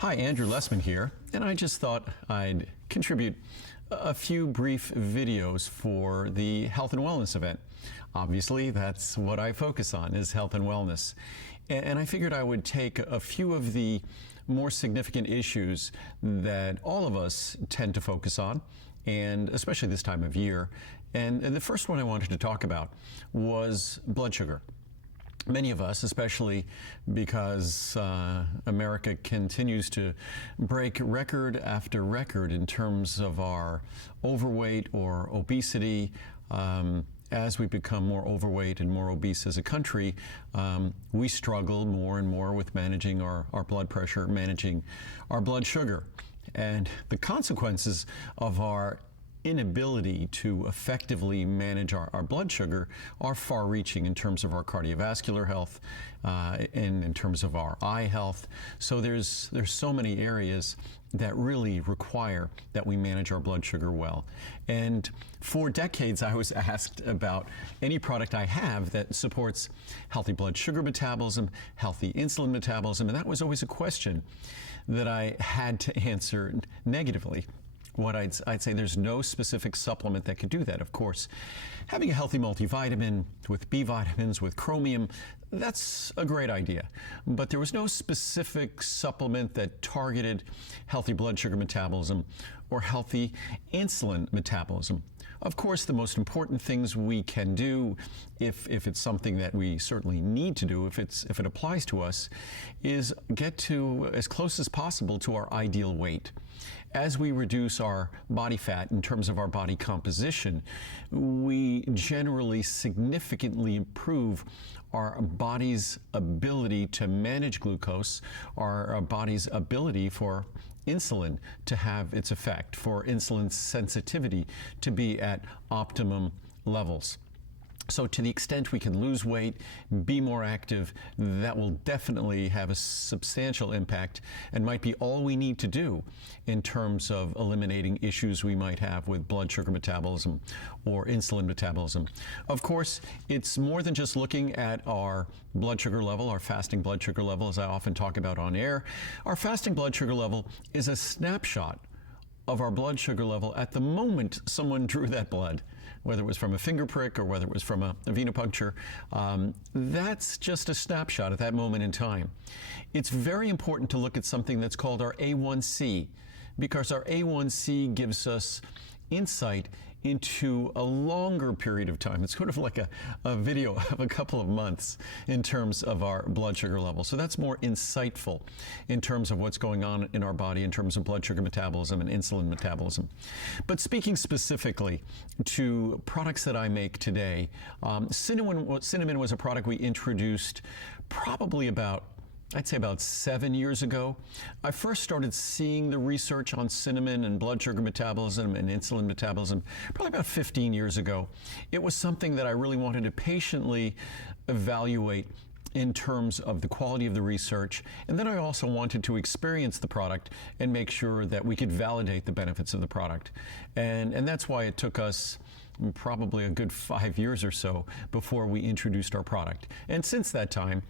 Hi, Andrew Lessman here, and I just thought I'd contribute a few brief videos for the health and wellness event. Obviously, that's what I focus on, is health and wellness. And I figured I would take a few of the more significant issues that all of us tend to focus on, and especially this time of year. And the first one I wanted to talk about was blood sugar. Many of us, especially because America continues to break record after record in terms of our overweight or obesity, as we become more overweight and more obese as a country, we struggle more and more with managing our blood pressure, managing our blood sugar. And the consequences of our inability to effectively manage our blood sugar are far-reaching in terms of our cardiovascular health, and in terms of our eye health. So there's so many areas that really require that we manage our blood sugar well. And for decades, I was asked about any product I have that supports healthy blood sugar metabolism, healthy insulin metabolism, and that was always a question that I had to answer negatively. What I'd say, there's no specific supplement that could do that. Of course, having a healthy multivitamin with B vitamins, with chromium, that's a great idea. But there was no specific supplement that targeted healthy blood sugar metabolism or healthy insulin metabolism. Of course, the most important things we can do, if it's something that we certainly need to do, if it applies to us, is get to as close as possible to our ideal weight. As we reduce our body fat in terms of our body composition, we generally significantly improve our body's ability to manage glucose, our body's ability for insulin to have its effect, for insulin sensitivity to be at optimum levels. So to the extent we can lose weight, be more active, that will definitely have a substantial impact and might be all we need to do in terms of eliminating issues we might have with blood sugar metabolism or insulin metabolism. Of course, it's more than just looking at our blood sugar level, our fasting blood sugar level, as I often talk about on air. Our fasting blood sugar level is a snapshot of our blood sugar level at the moment someone drew that blood, whether it was from a finger prick or whether it was from a venipuncture. That's just a snapshot at that moment in time. It's very important to look at something that's called our A1C, because our A1C gives us insight into a longer period of time. It's sort of like a video of a couple of months in terms of our blood sugar level. So that's more insightful in terms of what's going on in our body in terms of blood sugar metabolism and insulin metabolism. But speaking specifically to products that I make today, cinnamon was a product we introduced probably I'd say about 7 years ago. I first started seeing the research on cinnamon and blood sugar metabolism and insulin metabolism probably about 15 years ago. It was something that I really wanted to patiently evaluate in terms of the quality of the research, and then I also wanted to experience the product and make sure that we could validate the benefits of the product. And that's why it took us probably a good 5 years or so before we introduced our product. And since that time,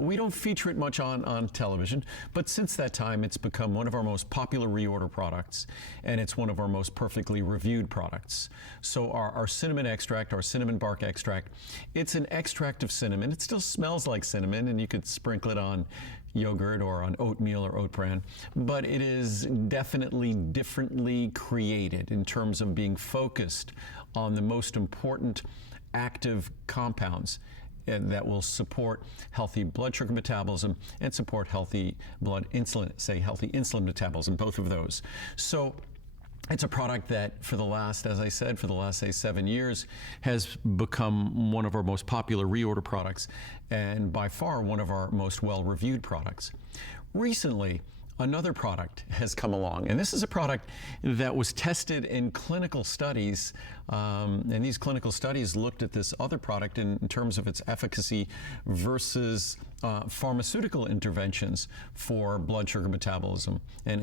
we don't feature it much on television, but since that time, it's become one of our most popular reorder products, and it's one of our most perfectly reviewed products. So our cinnamon extract, our cinnamon bark extract, it's an extract of cinnamon. It still smells like cinnamon, and you could sprinkle it on yogurt or on oatmeal or oat bran, but it is definitely differently created in terms of being focused on the most important active compounds that will support healthy blood sugar metabolism and support healthy healthy insulin metabolism, both of those. So it's a product that for the last, as I said, for the last, say, 7 years, has become one of our most popular reorder products and by far one of our most well-reviewed products. Recently, another product has come along, and this is a product that was tested in clinical studies, and these clinical studies looked at this other product in terms of its efficacy versus pharmaceutical interventions for blood sugar metabolism and